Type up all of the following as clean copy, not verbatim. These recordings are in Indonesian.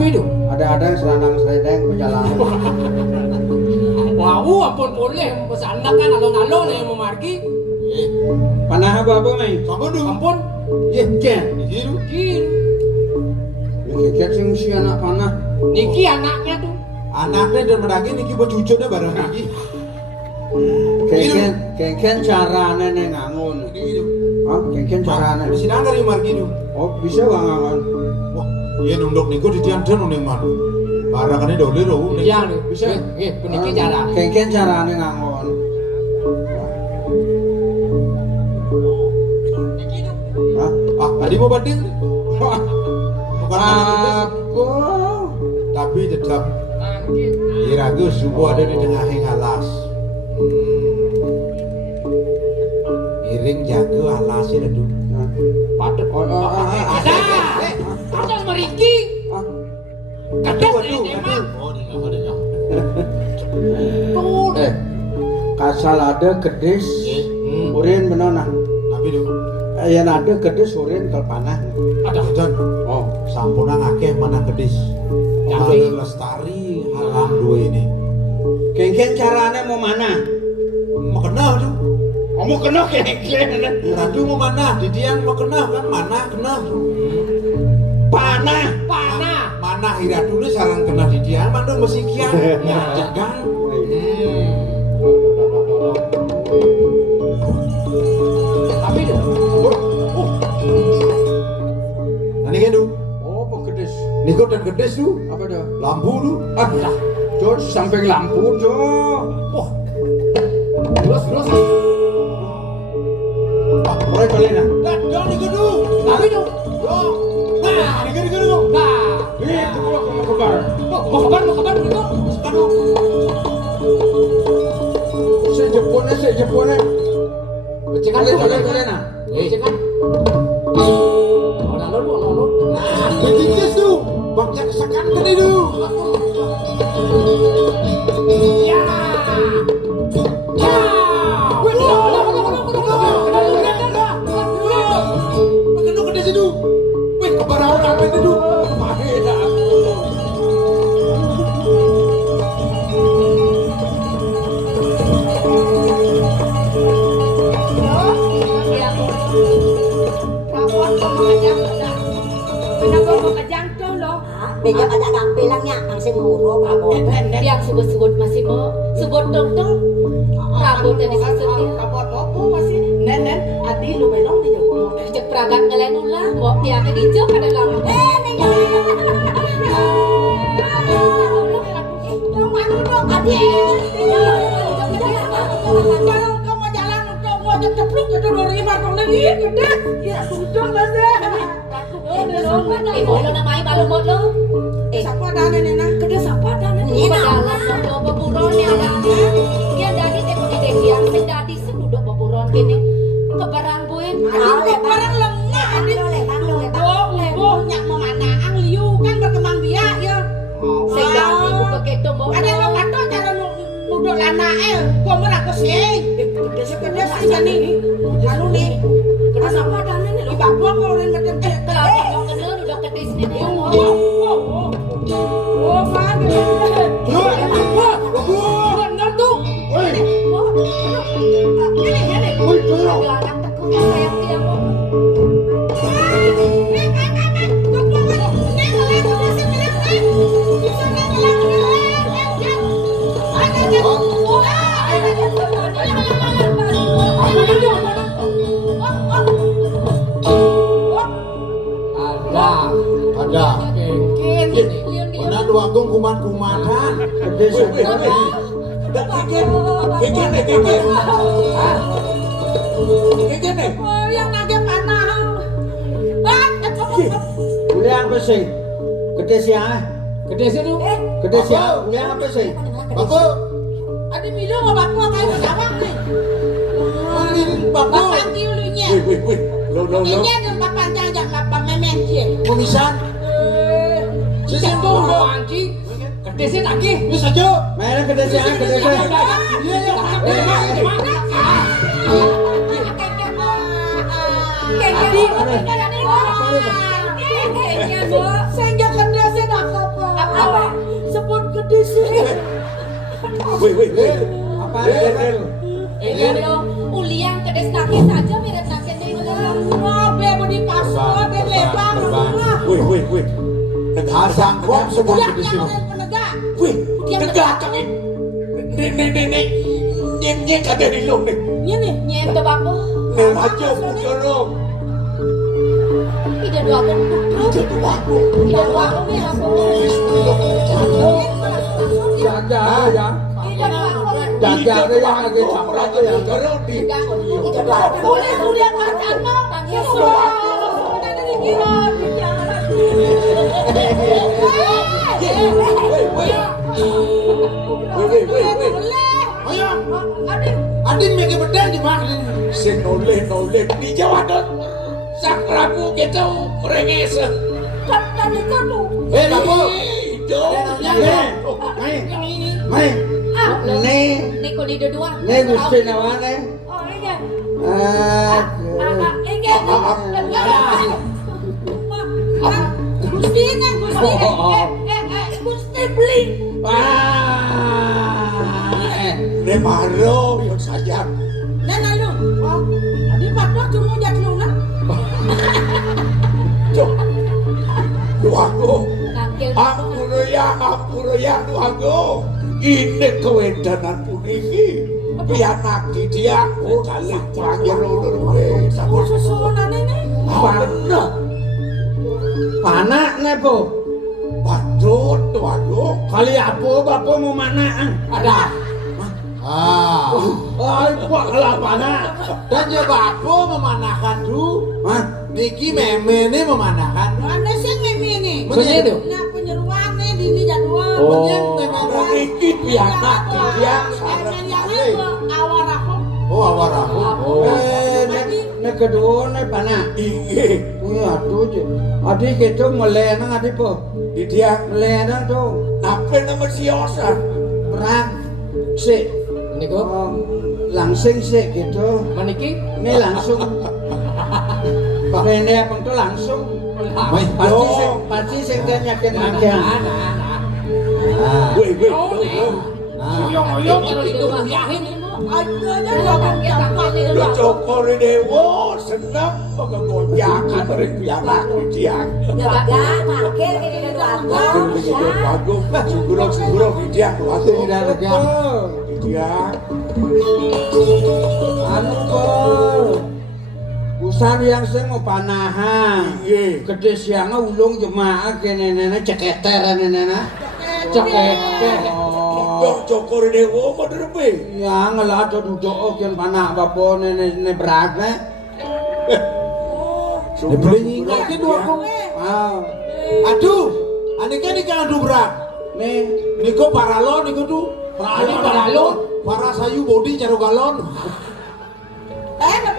Tapi itu ada seranang sedeng berjalan. wow, ampun boleh pesanak kan alon-alon yang memarki. Panah apa mai? Kamu dulu. Ampun, Ye ken. Gitu. kin. Kek sing si anak panah. Niki anaknya tuh. Anaknya dan menagi niki buat cucunya bareng lagi. Keken carane ning ngangun. Gitu. Oh, keken carane. Di sini anggar yang margi dulu. Oh, bisa bang ngangun. Wah, iya nunduk niku di tiang dan ning mana? Barangannya dolir loh. Iya nih, Bisa. Nggih, puniki cara. Keken carane ngangun. Hah? Ah, tadi mau banding. Wah, Bukan mana gede. apa? Tapi tetap iragu subuh ada di tengah alas. Miring jago alasnya aduh. Padet. Oh, Ada. Terus meriki. Kedes Aduh. emang. Oh, ini enggak ada. Tuh. Kasal ada gedis, urin menonah. Tapi tuh, Yang ada gedis urin ke panah. Ada. John, Oh, sampunang akeh mana gedis. Tapi- Jadi lestari alam dua ini. kengken carane mau mana? Mau kenal tuh. Kamu kena kengken. Radu mau mana? Di tiang mau kenal kan? Mana kenal? Panah. Panah. Mana iradu ini sarang kenal di tiang. Mana mesti kian? Ya cegang. Tapi itu. Nah, ini kan tuh. Oh, apa gedis? Niko dan gedes tuh. Apa dah? Lampu tuh. Ah, Jor samping lampu, Jor. Wah, Terus. Mulai balik nah. dan niko tuh. Tapi itu. Dong. Nah, niko tuh. Nah. Itu gua mau kebar. Mau kabar gitu. Sekarang. Saya Jeponnya. Cekan Balik nah. Cekan. Alon. Nah, betis tuh. Bangsa kesakan kan itu. Ya. Ya. Makan gedes itu. Wih, kebar orang apa itu? Maheda. Beda pada gampilangnya masih murah rambut. Yang sebut-sebut masih mau sebut dong rambut dari sisutnya Rambut apa masih? Nen, adi lu belum di jauh. cek peragat ngelain ulah mau yang hijau kada lama Nen. Adi. Kalau kamu jalan untuk mau ceplok itu dari markong lagi gede. Ya sudah mas deh. ibu lo namanya malu buat lo Siapa ada nena? kada siapa dah nanti jalan lo beburon ya ya dari teko ide yang sedadi seduduk beburon gini kebarang buin Adi barang lengah adi. Oh, nyak memana ang liu kan berkembang biak ya. sedang ibu begitu mau Ada lo kata cara nuduk lana gua merako sih. Sekedar sih jani. Anu nih. Kena siapa ada nene? Di bawah kalau orang macam kalau mau kenal udah kedis nih Oh, mana? Bener tuh. Ini. anak tekuk sayang dia mau Ada. Ada. Kengken ini. Mana dua agung kuman-kumanan. Gedis. Keken nih. Oh, yang naga panah. Uliang apa sih? Gedis ya. Kedes itu. Gedis ya. Uliang apa sih? Baku. Ada milu mau baku kayak berapa nih? Manggil baku. Bapak kilunya. Wih. Lo. Ini ada bapak jangan bapak memen dia. Kumisan. Sisi itu anjing. Kedesnya lagi. Bisa aja. Mainan gedis ya. Gedis ya. Saya kena saya dah Sebut gede sih. Wih. Apa itu? Iya dong, uliang kedes nakis saja mirip nakis nih. Be budi paso, be lebang. Wih. Negara sangkong sebut Udah gede sih. jangan penegak. Wih, negara kami. Nih. Nyeng ada di lo nih. Ini. Nyen to bapo. Nih aja bukan. Ida dua aku putro. Ida dua aku nih aku. Jaga ya. Ida dua aku. Jaga ada yang lagi campuran tuh yang Ida dua aku. Boleh uliang macan mau. Tangis. Adin mega bedang di mana? Sing noleh di Jawa Dot. Sang Prabu gitu merengis. Kan itu tuh. Bapu. Mai. Nih, Niko di dua. nih Gusti nawane. Oh iya. Gusti ini, Gusti. Gusti beli. Ne maro yo saja. Dan lalu, di patok cuma jadi luna. Cok. Duaku. Kakil. Ampura ya duaku. Ini kewedanan puniki. Pianaki dia kali panggil Aku susunan ini. Panak nih po. Waduh, waduh. Kali apa bapak mau mana? Ada. Ay, pak kalau panak. Dan ya bapu memanahkan tu. Hah? Niki meme ini memanahkan. Anda sih mimi ini. Bener tuh. Nah penyeruan nih di ini jadwal. Oh. Niki pianaki dia Yang awal aku. Oh, awal aku. Nek kedua nek panak. Iya. Iya, aduh je. Adik itu melenang adik po. Di dia Melenang tuh. apa nama siosa? Perang. Si. Niko. Langsing sih gitu. Maniki. Ini langsung. Ini apa tuh langsung. Pasti sing dia nyakin aja. Wih. Oyong kalau itu yahin. Aja Lo cokor dewo senang menggoyakan dari pianaki dia. Bagus, seguro dia waktu Tidak lega. dia. Anu kok. Usan yang sing mau panahan. Iya. Gede siang ulung jemaah kene nene ceketer nene. Ceketer. Dok cokor dewo moderbe. Ya ngelah do duduk kian panah bapo nene beratne. Boleh nyingkok ke dua kong. Aduh, ane kan ikan adu berat. Nih, Niko paralon, niko tuh. Paralon. Para sayu body caro galon.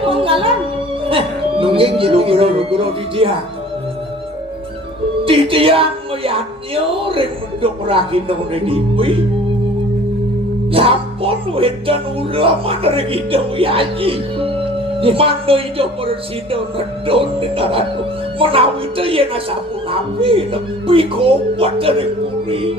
Penggalan. Nungging gitu guro di dia. Di dia melihatnya ring menduk rakin dong dipi. Sampun wedan ulama dari hidung yaji. Mando itu bersido nedon di daratu. Menawi itu ya nasapu nabi. Bikobat dari kuri.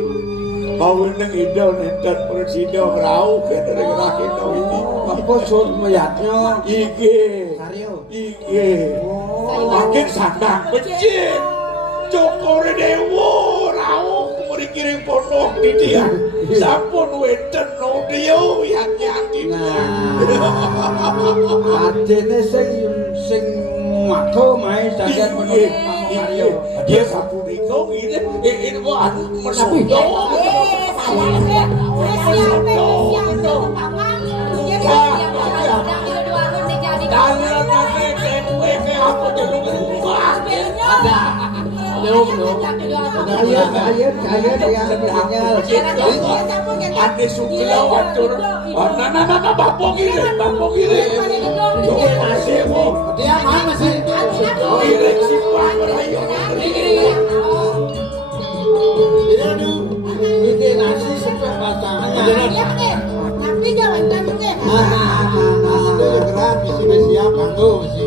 Kau neng hidung nedon bersido rau ke dari rakin dong ini. apa sur melihatnya? Ige. Karyo. Ige. Oh. Makin sandang becit. Cokore dewo rau kemudian kirim pondok di dia. Sampun weten no dia yang Adene sing mato mai saja menurut Karyo. dia sampun ikau ini buat mesudo. Kaya dia meninggal. Ade sukelawan turun. Nana bapo gire. Jokowi nasi mo. Dia mana sih? Gire simpan merayu. Ini nasi sampai pasangannya. Tapi jangan tanya. Ada gerak, misi siap, kanggo, misi